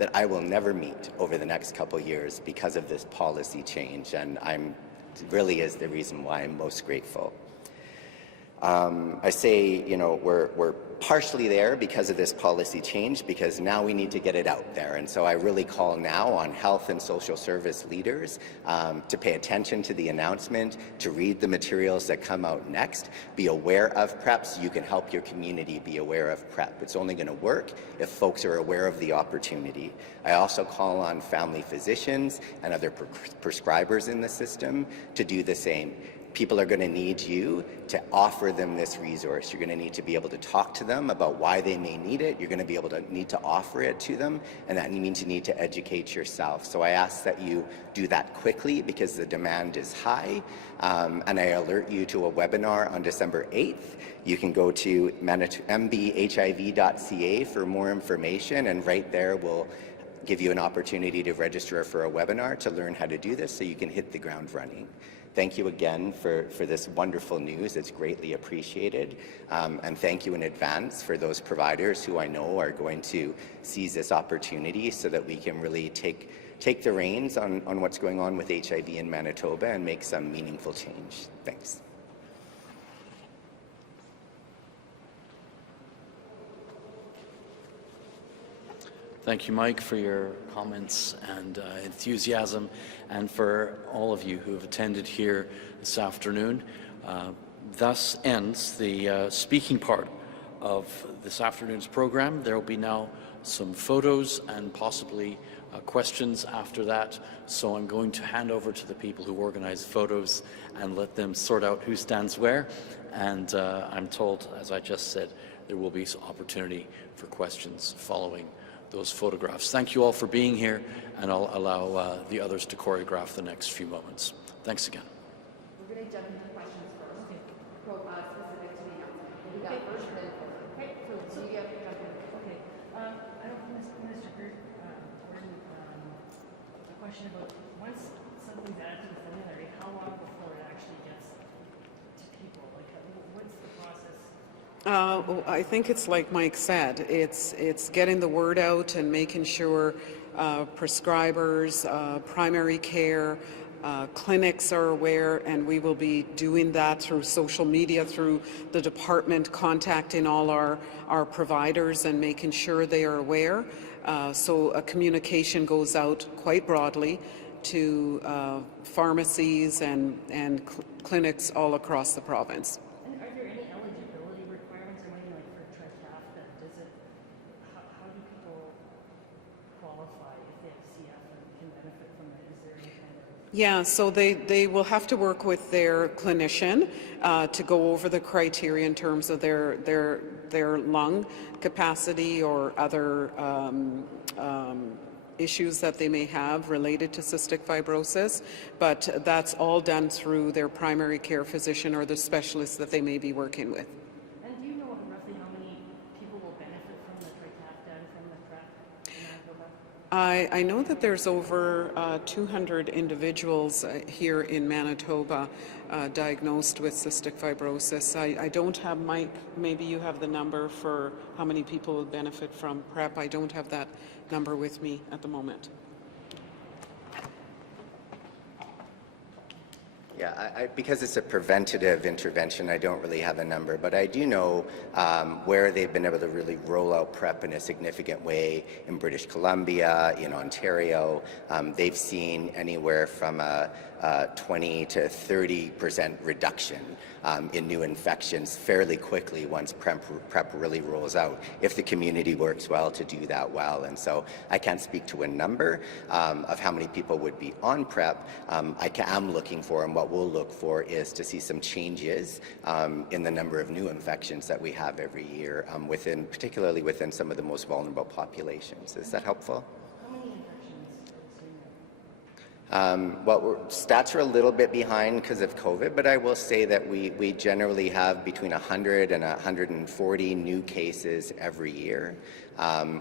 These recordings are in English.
that I will never meet over the next couple years because of this policy change, and really is the reason why I'm most grateful. I say, we're partially there because of this policy change, because now we need to get it out there. And so I really call now on health and social service leaders to pay attention to the announcement, to read the materials that come out next, be aware of PrEP so you can help your community be aware of PrEP. It's only going to work if folks are aware of the opportunity. I also call on family physicians and other prescribers in the system to do the same. People are going to need you to offer them this resource. You're going to need to be able to talk to them about why they may need it. You're going to be able to need to offer it to them, and that means you need to educate yourself. So I ask that you do that quickly because the demand is high, and I alert you to a webinar on December 8th. You can go to mbhiv.ca for more information, and right there we'll give you an opportunity to register for a webinar to learn how to do this so you can hit the ground running. Thank you again for this wonderful news. It's greatly appreciated. And thank you in advance for those providers who I know are going to seize this opportunity so that we can really take the reins on what's going on with HIV in Manitoba and make some meaningful change. Thanks. Thank you, Mike, for your comments and enthusiasm, and for all of you who have attended here this afternoon. Thus ends the speaking part of this afternoon's program. There will be now some photos and possibly questions after that, so I'm going to hand over to the people who organize photos and let them sort out who stands where, and I'm told, as I just said, there will be some opportunity for questions following those photographs. Thank you all for being here, and I'll allow the others to choreograph the next few moments. Thanks again. We're going to jump into questions first. Okay. Specific to the announcement. We got first, then okay. So you have to jump in. Okay. I don't know, Mr. Goertzen, a question about once something's added to the formulary, how long before it actually gets to people? Like, what's the process? I think it's like Mike said, it's getting the word out and making sure prescribers, primary care, clinics are aware, and we will be doing that through social media, through the department, contacting all our providers and making sure they are aware. So a communication goes out quite broadly to pharmacies and clinics all across the province. Yeah, so they will have to work with their clinician to go over the criteria in terms of their lung capacity or other issues that they may have related to cystic fibrosis, but that's all done through their primary care physician or the specialist that they may be working with. And do you know roughly how many people will benefit from the Trikafta from the PrEP in Manitoba? I know that there's over 200 individuals here in Manitoba diagnosed with cystic fibrosis. I don't have, Mike, maybe you have the number for how many people will benefit from PrEP. I don't have that number with me at the moment. Yeah, because it's a preventative intervention, I don't really have a number, but I do know where they've been able to really roll out PrEP in a significant way. In British Columbia, in Ontario, they've seen anywhere from a 20 to 30% reduction in new infections fairly quickly once PrEP really rolls out, if the community works well to do that well. And so I can't speak to a number of how many people would be on PrEP. I am looking for, and what we'll look for is to see some changes in the number of new infections that we have every year, particularly within some of the most vulnerable populations. Is that helpful? Well, stats are a little bit behind because of COVID, but I will say that we generally have between 100 and 140 new cases every year.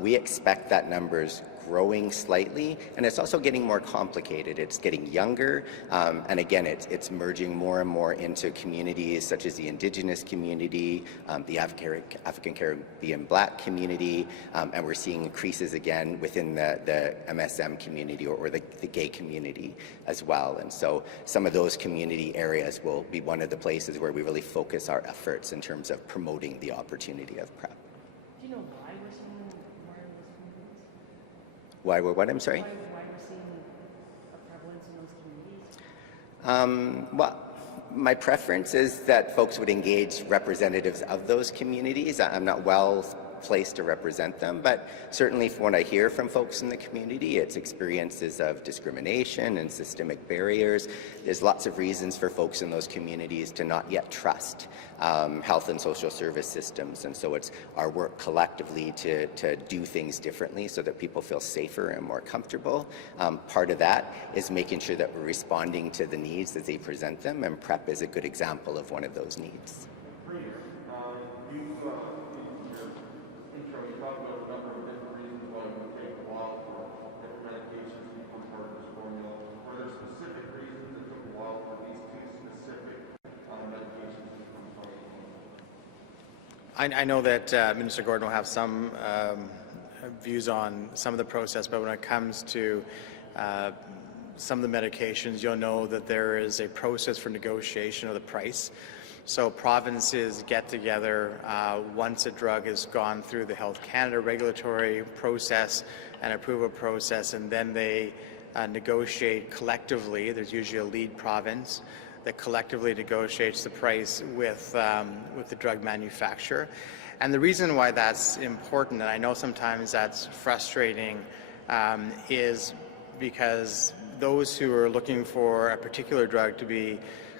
We expect that number's growing slightly, and it's also getting more complicated. It's getting younger, and again, it's merging more and more into communities such as the Indigenous community, the African Caribbean Black community, and we're seeing increases again within the MSM community or the gay community as well. And so some of those community areas will be one of the places where we really focus our efforts in terms of promoting the opportunity of PrEP. Do you know why we're seeing more in those communities? Why we're what? I'm sorry? Why we're seeing a prevalence in those communities? Well, my preference is that folks would engage representatives of those communities. I'm not well placed to represent them, but certainly from what I hear from folks in the community, it's experiences of discrimination and systemic barriers. There's lots of reasons for folks in those communities to not yet trust health and social service systems, and so it's our work collectively to do things differently so that people feel safer and more comfortable. Part of that is making sure that we're responding to the needs as they present them, and PrEP is a good example of one of those needs. I know that Minister Gordon will have some views on some of the process, but when it comes to some of the medications, you'll know that there is a process for negotiation of the price. So provinces get together once a drug has gone through the Health Canada regulatory process and approval process, and then they negotiate collectively. There's usually a lead province that collectively negotiates the price with the drug manufacturer. And the reason why that's important, and I know sometimes that's frustrating, is because those who are looking for a particular drug to be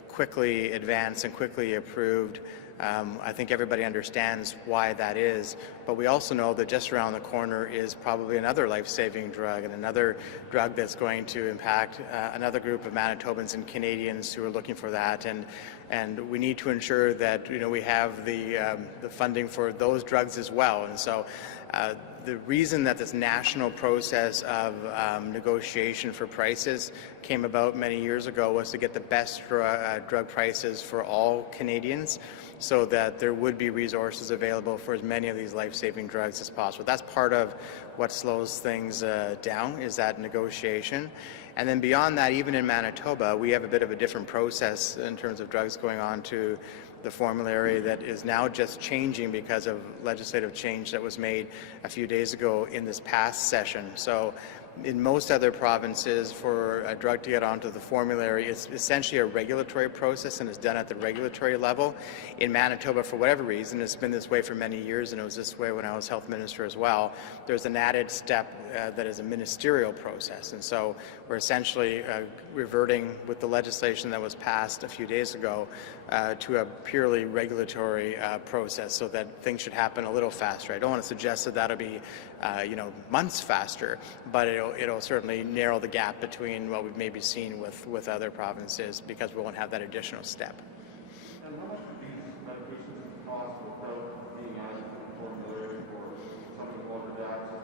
quickly advanced and quickly approved, I think everybody understands why that is, but we also know that just around the corner is probably another life-saving drug and another drug that's going to impact another group of Manitobans and Canadians who are looking for that, and we need to ensure that we have the funding for those drugs as well. And so the reason that this national process of negotiation for prices came about many years ago was to get the best drug prices for all Canadians, so that there would be resources available for as many of these life-saving drugs as possible. That's part of what slows things down, is that negotiation. And then beyond that, even in Manitoba, we have a bit of a different process in terms of drugs going on to the formulary that is now just changing because of legislative change that was made a few days ago in this past session. So in most other provinces, for a drug to get onto the formulary, it's essentially a regulatory process and is done at the regulatory level. In Manitoba, for whatever reason, it's been this way for many years, and it was this way when I was health minister as well. There's an added step that is a ministerial process, and so we're essentially reverting with the legislation that was passed a few days ago to a purely regulatory process, so that things should happen a little faster. I don't want to suggest that that'll be months faster, but it'll certainly narrow the gap between what we've maybe seen with other provinces, because we won't have that additional step. And how much would these medications cost without being added to the formulary for something called the access?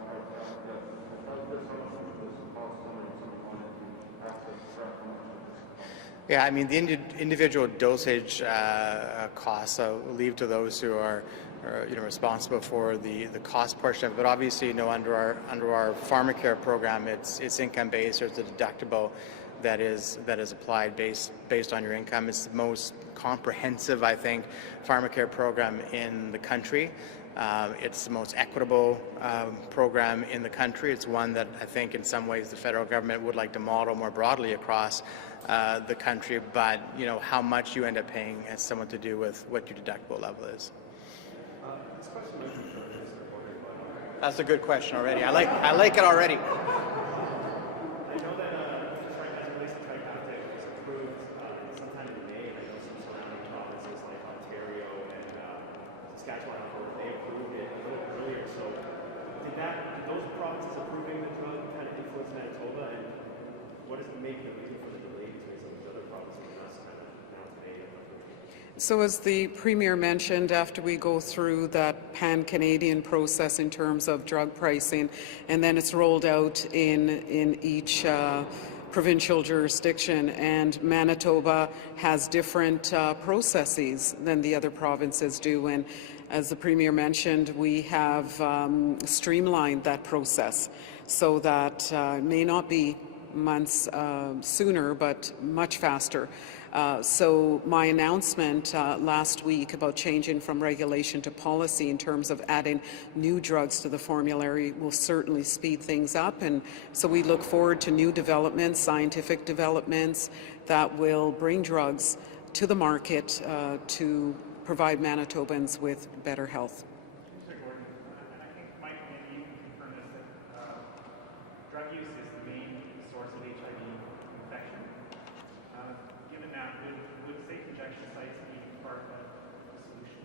Yeah, I mean, the individual dosage costs I'll leave to those who are responsible for the cost portion of it. But obviously, under our pharmacare program, it's income based. There's a deductible that is applied based on your income. It's the most comprehensive, I think, pharmacare program in the country. It's the most equitable program in the country. It's one that I think in some ways the federal government would like to model more broadly across the country, but how much you end up paying has somewhat to do with what your deductible level is. That's a good question already. I like it already. So as the Premier mentioned, after we go through that pan-Canadian process in terms of drug pricing, and then it's rolled out in each provincial jurisdiction, and Manitoba has different processes than the other provinces do. And as the Premier mentioned, we have streamlined that process so that it may not be months sooner, but much faster. So my announcement last week about changing from regulation to policy in terms of adding new drugs to the formulary will certainly speed things up, and so we look forward to new developments, scientific developments that will bring drugs to the market to provide Manitobans with better health. Mr. Goertzen, and I think, Mike, maybe you can confirm this, that drug use is the main source of HIV infection. Given that, would safe injection sites be part of the solution?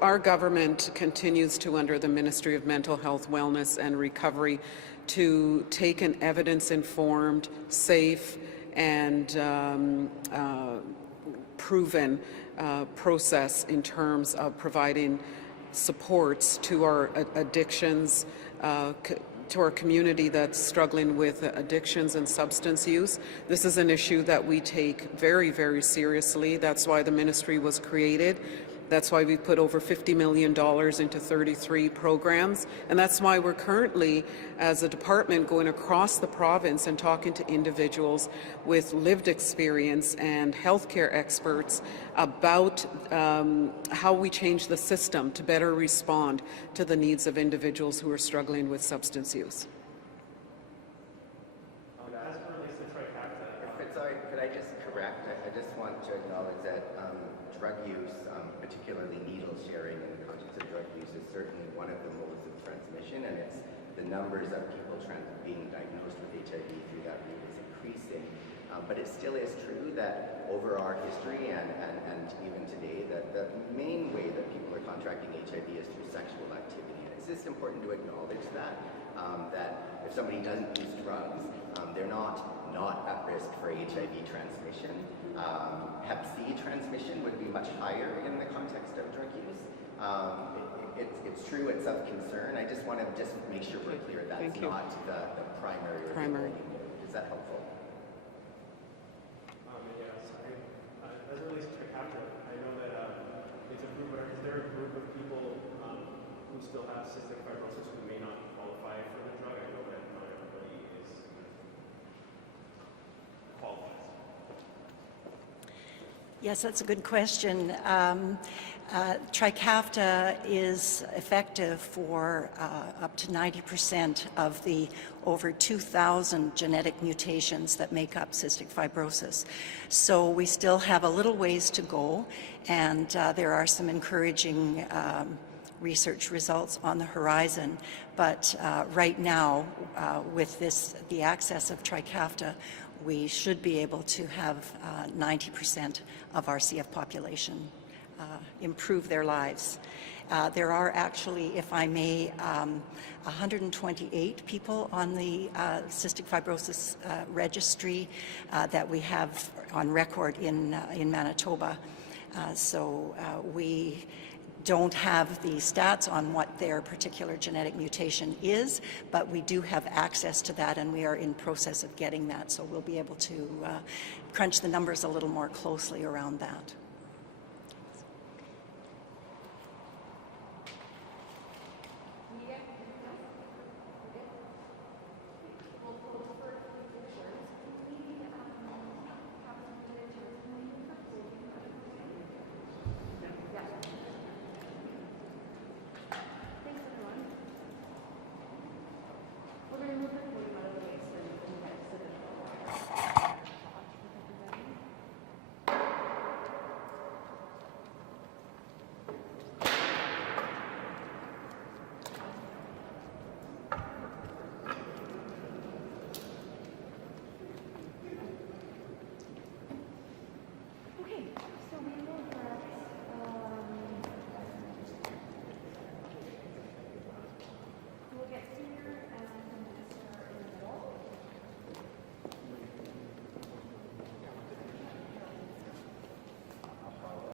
Our government continues to, under the Ministry of Mental Health, Wellness and Recovery, to take an evidence-informed, safe, and proven process in terms of providing supports to our addictions, to our community that's struggling with addictions and substance use. This is an issue that we take very, very seriously. That's why the ministry was created. That's why we put over $50 million into 33 programs. And that's why we're currently, as a department, going across the province and talking to individuals with lived experience and healthcare experts about how we change the system to better respond to the needs of individuals who are struggling with substance use. As it relates to trifecta, Sorry, could I just correct? I just want to acknowledge that drug use, particularly needle sharing in the context of drug use, is certainly one of the modes of transmission, and it's the numbers of people being diagnosed with HIV through that route is increasing. But it still is true that over our history and even today, that the main way that people are contracting HIV is through sexual activity. And it's just important to acknowledge that, that if somebody doesn't use drugs, they're not at risk for HIV transmission. Hep C transmission would be much higher in the context of drug use. It's true, it's of concern. I just want to make sure we're clear that's not the primary. Or the only mode. Is that helpful? As it relates to trifecta, I know that it's a group, but is there a group of people who still have cystic fibrosis who may not qualify for the drug? I know that not everybody qualifies. Yes, that's a good question. Trikafta is effective for up to 90% of the over 2,000 genetic mutations that make up cystic fibrosis. So we still have a little ways to go, and there are some encouraging research results on the horizon. But right now, with the access of Trikafta, we should be able to have 90% of our CF population improve their lives. There are actually, if I may, 128 people on the cystic fibrosis registry that we have on record in Manitoba. So we don't have the stats on what their particular genetic mutation is, but we do have access to that, and we are in process of getting that, so we'll be able to crunch the numbers a little more closely around that.